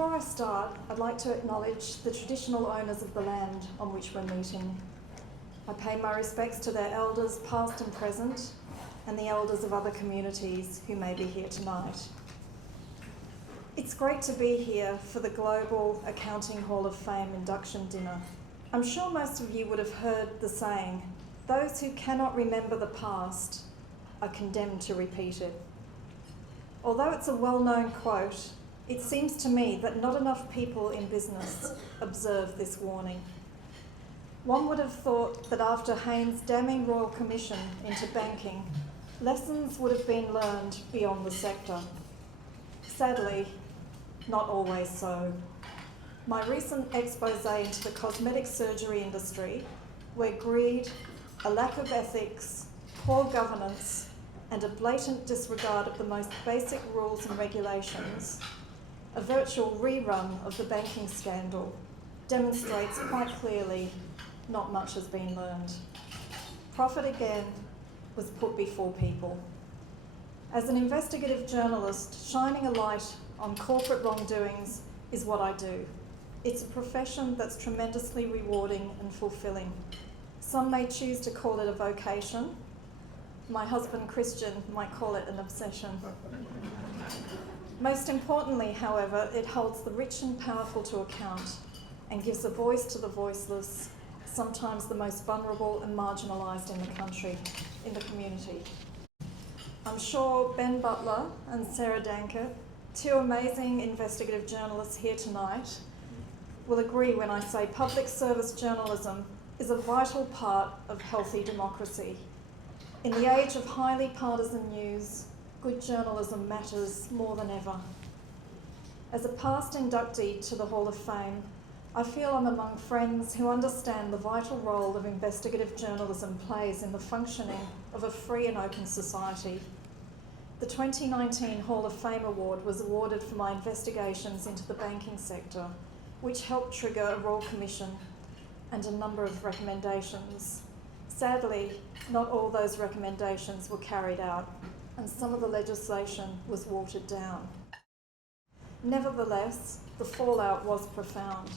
Before I start, I'd like to acknowledge the traditional owners of the land on which we're meeting. I pay my respects to their elders, past and present, and the elders of other communities who may be here tonight. It's great to be here for the Global Accounting Hall of Fame induction dinner. I'm sure most of you would have heard the saying, those who cannot remember the past are condemned to repeat it. Although it's a well-known quote, it seems to me that not enough people in business observe this warning. One would have thought that after Hayne's damning Royal Commission into banking, lessons would have been learned beyond the sector. Sadly, not always so. My recent exposé into the cosmetic surgery industry, where greed, a lack of ethics, poor governance, and a blatant disregard of the most basic rules and regulations, a virtual rerun of the banking scandal, demonstrates quite clearly not much has been learned. Profit again was put before people. As an investigative journalist, shining a light on corporate wrongdoings is what I do. It's a profession that's tremendously rewarding and fulfilling. Some may choose to call it a vocation. My husband, Christian, might call it an obsession. Most importantly, however, it holds the rich and powerful to account and gives a voice to the voiceless, sometimes the most vulnerable and marginalised in the country, in the community. I'm sure Ben Butler and Sarah Dankert, two amazing investigative journalists here tonight, will agree when I say public service journalism is a vital part of healthy democracy. In the age of highly partisan news, good journalism matters more than ever. As a past inductee to the Hall of Fame, I feel I'm among friends who understand the vital role that investigative journalism plays in the functioning of a free and open society. The 2019 Hall of Fame Award was awarded for my investigations into the banking sector, which helped trigger a Royal Commission and a number of recommendations. Sadly, not all those recommendations were carried out, and some of the legislation was watered down. Nevertheless, the fallout was profound.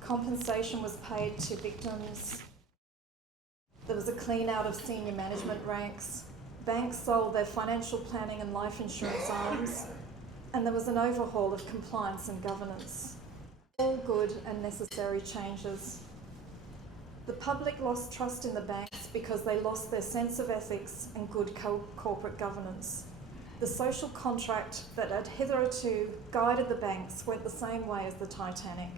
Compensation was paid to victims. There was a clean out of senior management ranks. Banks sold their financial planning and life insurance arms, and there was an overhaul of compliance and governance. All good and necessary changes. The public lost trust in the banks because they lost their sense of ethics and good corporate governance. The social contract that had hitherto guided the banks went the same way as the Titanic.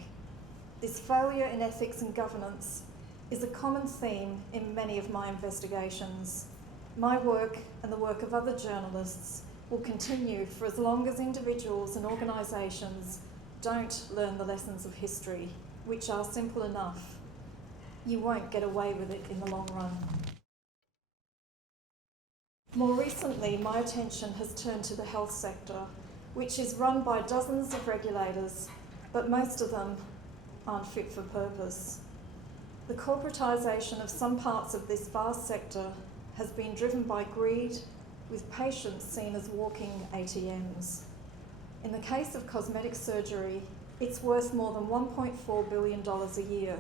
This failure in ethics and governance is a common theme in many of my investigations. My work and the work of other journalists will continue for as long as individuals and organisations don't learn the lessons of history, which are simple enough. You won't get away with it in the long run. More recently, my attention has turned to the health sector, which is run by dozens of regulators, but most of them aren't fit for purpose. The corporatisation of some parts of this vast sector has been driven by greed, with patients seen as walking ATMs. In the case of cosmetic surgery, it's worth more than $1.4 billion a year.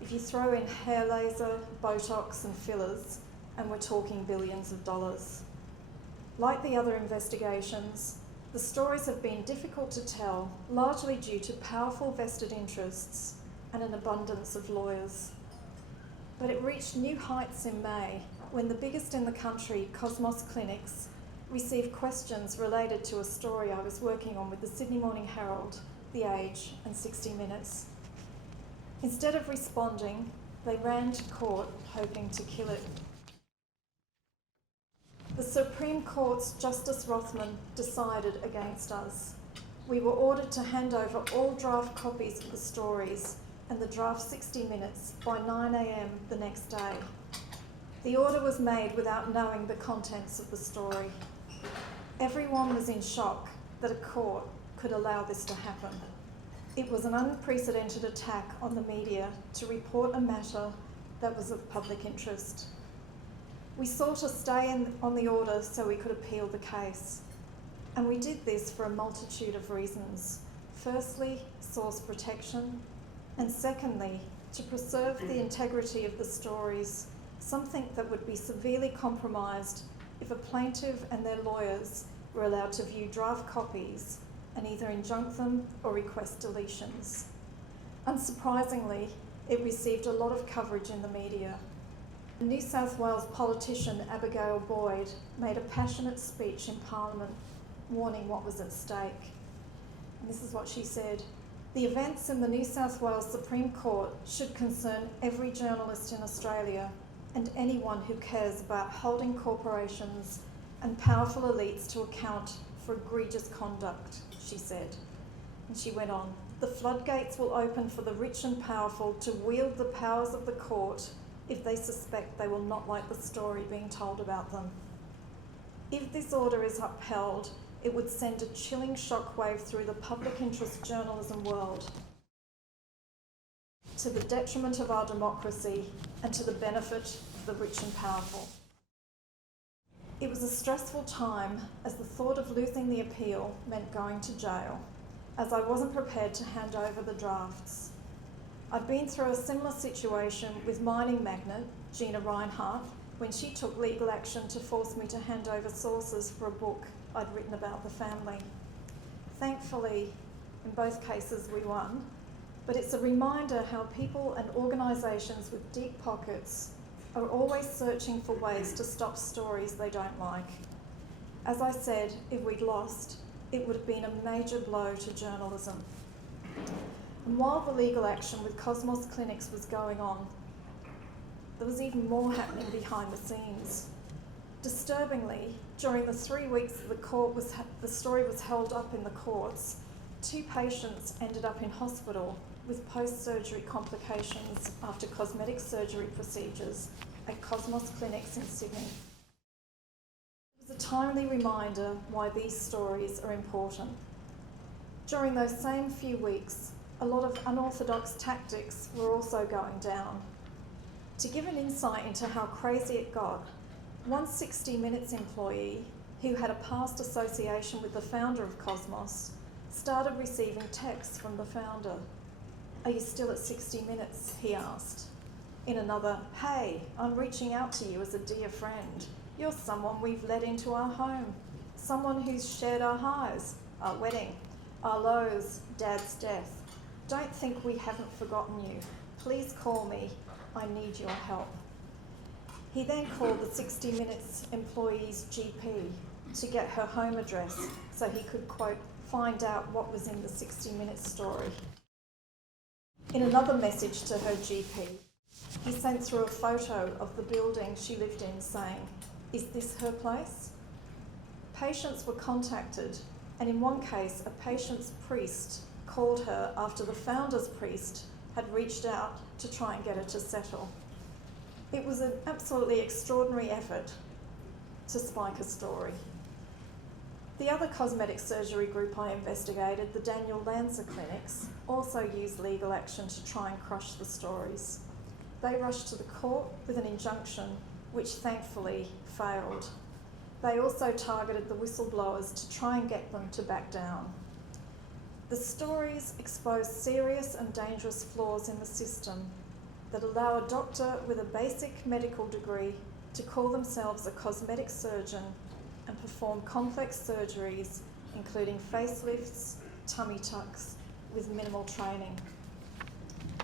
If you throw in hair laser, Botox and fillers, and we're talking billions of dollars. Like the other investigations, the stories have been difficult to tell, largely due to powerful vested interests and an abundance of lawyers. But it reached new heights in May, when the biggest in the country, Cosmos Clinics, received questions related to a story I was working on with the Sydney Morning Herald, The Age and 60 Minutes. Instead of responding, they ran to court hoping to kill it. The Supreme Court's Justice Rothman decided against us. We were ordered to hand over all draft copies of the stories and the draft 60 Minutes by 9 a.m. the next day. The order was made without knowing the contents of the story. Everyone was in shock that a court could allow this to happen. It was an unprecedented attack on the media to report a matter that was of public interest. We sought a stay on the order so we could appeal the case. And we did this for a multitude of reasons. firstly, source protection, and secondly, to preserve the integrity of the stories, something that would be severely compromised if a plaintiff and their lawyers were allowed to view draft copies and either injunct them or request deletions. Unsurprisingly, it received a lot of coverage in the media. New South Wales politician Abigail Boyd made a passionate speech in Parliament warning what was at stake. And this is what she said: "The events in the New South Wales Supreme Court should concern every journalist in Australia and anyone who cares about holding corporations and powerful elites to account for egregious conduct," she said. And she went on, "The floodgates will open for the rich and powerful to wield the powers of the court if they suspect they will not like the story being told about them. If this order is upheld, it would send a chilling shockwave through the public interest journalism world, to the detriment of our democracy and to the benefit of the rich and powerful." It was a stressful time, as the thought of losing the appeal meant going to jail, as I wasn't prepared to hand over the drafts. I've been through a similar situation with mining magnate Gina Reinhardt when she took legal action to force me to hand over sources for a book I'd written about the family. Thankfully, in both cases we won, but it's a reminder how people and organisations with deep pockets are always searching for ways to stop stories they don't like. As I said, if we'd lost, it would have been a major blow to journalism. And while the legal action with Cosmos Clinics was going on, there was even more happening behind the scenes. Disturbingly, during the 3 weeks the story was held up in the courts, 2 patients ended up in hospital with post-surgery complications after cosmetic surgery procedures at Cosmos Clinics in Sydney. It was a timely reminder why these stories are important. During those same few weeks, a lot of unorthodox tactics were also going down. To give an insight into how crazy it got, one 60 Minutes employee who had a past association with the founder of Cosmos started receiving texts from the founder. "Are you still at 60 Minutes?" he asked. In another, "Hey, I'm reaching out to you as a dear friend. You're someone we've let into our home, someone who's shared our highs, our wedding, our lows, Dad's death. Don't think we haven't forgotten you. Please call me. I need your help." He then called the 60 Minutes employee's GP to get her home address so he could, quote, "find out what was in the 60 Minutes story." In another message to her GP, he sent through a photo of the building she lived in saying, "Is this her place?" Patients were contacted, and in one case, a patient's priest called her after the founder's priest had reached out to try and get her to settle. It was an absolutely extraordinary effort to spike a story. The other cosmetic surgery group I investigated, the Daniel Lanza Clinics, also used legal action to try and crush the stories. They rushed to the court with an injunction, which thankfully failed. They also targeted the whistleblowers to try and get them to back down. The stories expose serious and dangerous flaws in the system that allow a doctor with a basic medical degree to call themselves a cosmetic surgeon and perform complex surgeries, including facelifts, tummy tucks, with minimal training.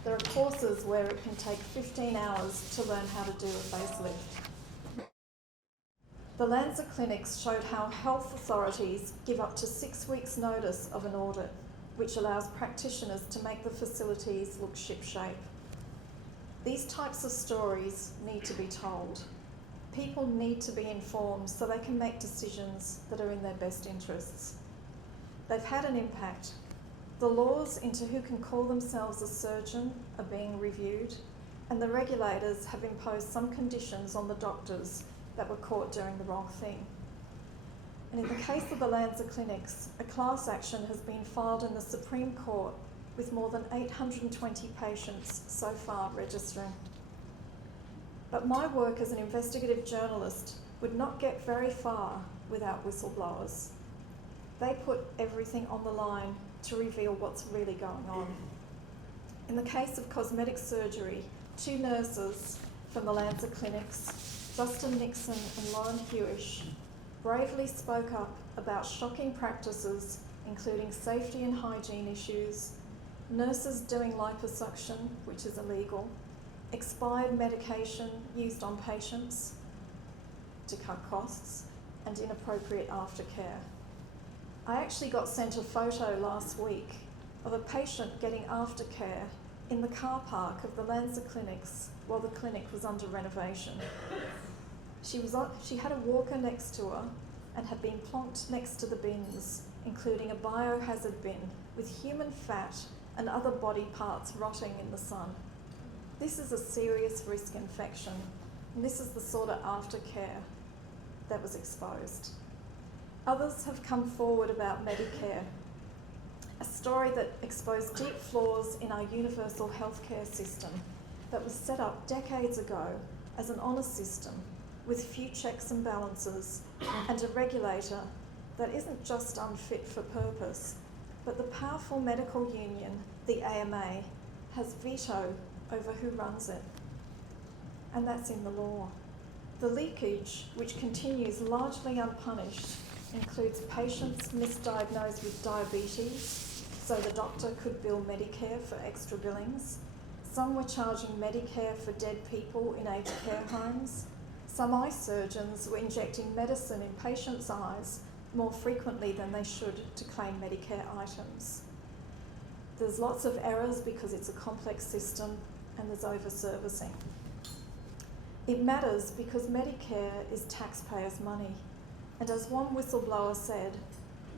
There are courses where it can take 15 hours to learn how to do a facelift. The Lanza Clinics showed how health authorities give up to 6 weeks' notice of an audit, which allows practitioners to make the facilities look shipshape. These types of stories need to be told. People need to be informed so they can make decisions that are in their best interests. They've had an impact. The laws into who can call themselves a surgeon are being reviewed, and the regulators have imposed some conditions on the doctors that were caught doing the wrong thing. And in the case of the Lanza Clinics, a class action has been filed in the Supreme Court with more than 820 patients so far registering. But my work as an investigative journalist would not get very far without whistleblowers. They put everything on the line to reveal what's really going on. In the case of cosmetic surgery, 2 nurses from the Lanza clinics, Justin Nixon and Lauren Hewish, bravely spoke up about shocking practices, including safety and hygiene issues, nurses doing liposuction, which is illegal, expired medication used on patients to cut costs, and inappropriate aftercare. I actually got sent a photo last week of a patient getting aftercare in the car park of the Lanza clinics while the clinic was under renovation. She had a walker next to her and had been plonked next to the bins, including a biohazard bin with human fat and other body parts rotting in the sun. This is a serious risk infection, and this is the sort of aftercare that was exposed. Others have come forward about Medicare, a story that exposed deep flaws in our universal healthcare system that was set up decades ago as an honour system with few checks and balances and a regulator that isn't just unfit for purpose, but the powerful medical union, the AMA, has veto over who runs it. And that's in the law. The leakage, which continues largely unpunished, includes patients misdiagnosed with diabetes, so the doctor could bill Medicare for extra billings. Some were charging Medicare for dead people in aged care homes. Some eye surgeons were injecting medicine in patients' eyes more frequently than they should to claim Medicare items. There's lots of errors because it's a complex system and there's over-servicing. It matters because Medicare is taxpayers' money. And as one whistleblower said,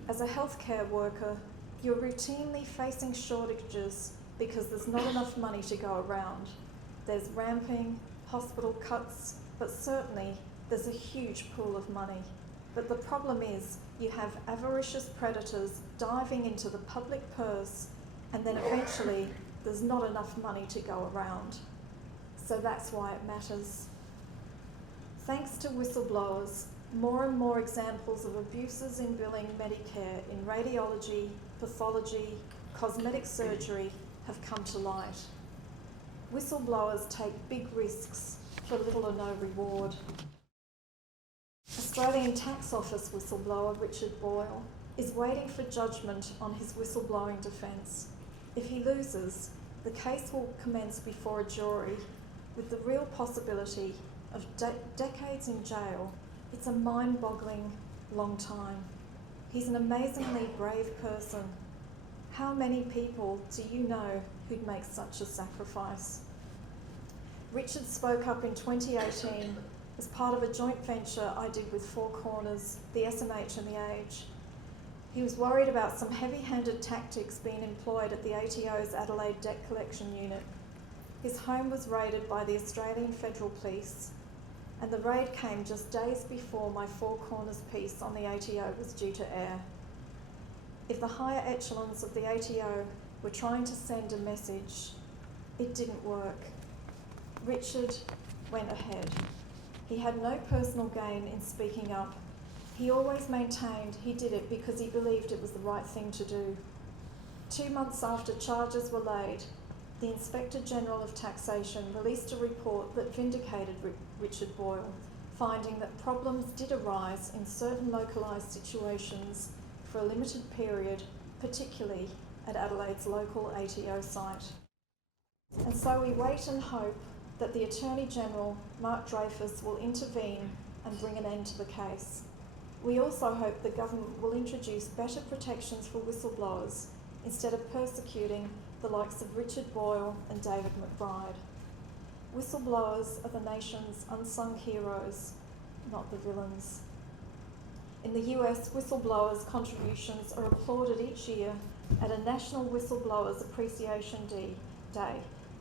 as a healthcare worker, you're routinely facing shortages because there's not enough money to go around. There's ramping, hospital cuts, but certainly there's a huge pool of money. But the problem is you have avaricious predators diving into the public purse, and then eventually there's not enough money to go around. So that's why it matters. Thanks to whistleblowers, more and more examples of abuses in billing Medicare in radiology, pathology, cosmetic surgery have come to light. Whistleblowers take big risks for little or no reward. Australian Tax Office whistleblower Richard Boyle is waiting for judgment on his whistleblowing defence. If he loses, the case will commence before a jury with the real possibility of decades in jail. It's a mind-boggling long time. He's an amazingly brave person. How many people do you know who'd make such a sacrifice? Richard spoke up in 2018 as part of a joint venture I did with Four Corners, the SMH and the Age. He was worried about some heavy-handed tactics being employed at the ATO's Adelaide Debt Collection Unit. His home was raided by the Australian Federal Police, and the raid came just days before my Four Corners piece on the ATO was due to air. If the higher echelons of the ATO were trying to send a message, it didn't work. Richard went ahead. He had no personal gain in speaking up. He always maintained he did it because he believed it was the right thing to do. 2 months after charges were laid, the Inspector General of Taxation released a report that vindicated Richard Boyle, finding that problems did arise in certain localised situations for a limited period, particularly at Adelaide's local ATO site. And so we wait and hope that the Attorney-General, Mark Dreyfus, will intervene and bring an end to the case. We also hope the government will introduce better protections for whistleblowers instead of persecuting the likes of Richard Boyle and David McBride. Whistleblowers are the nation's unsung heroes, not the villains. In the US, whistleblowers' contributions are applauded each year at a National Whistleblowers Appreciation Day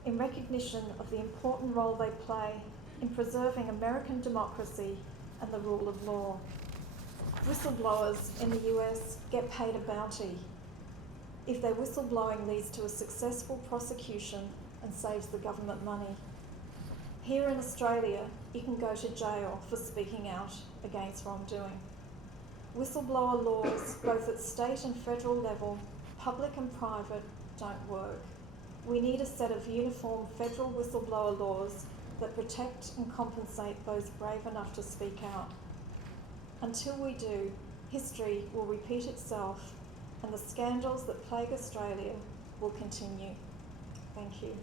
in recognition of the important role they play in preserving American democracy and the rule of law. Whistleblowers in the US get paid a bounty if their whistleblowing leads to a successful prosecution and saves the government money. Here in Australia, you can go to jail for speaking out against wrongdoing. Whistleblower laws, both at state and federal level, public and private, don't work. We need a set of uniform federal whistleblower laws that protect and compensate those brave enough to speak out. Until we do, history will repeat itself and the scandals that plague Australia will continue. Thank you.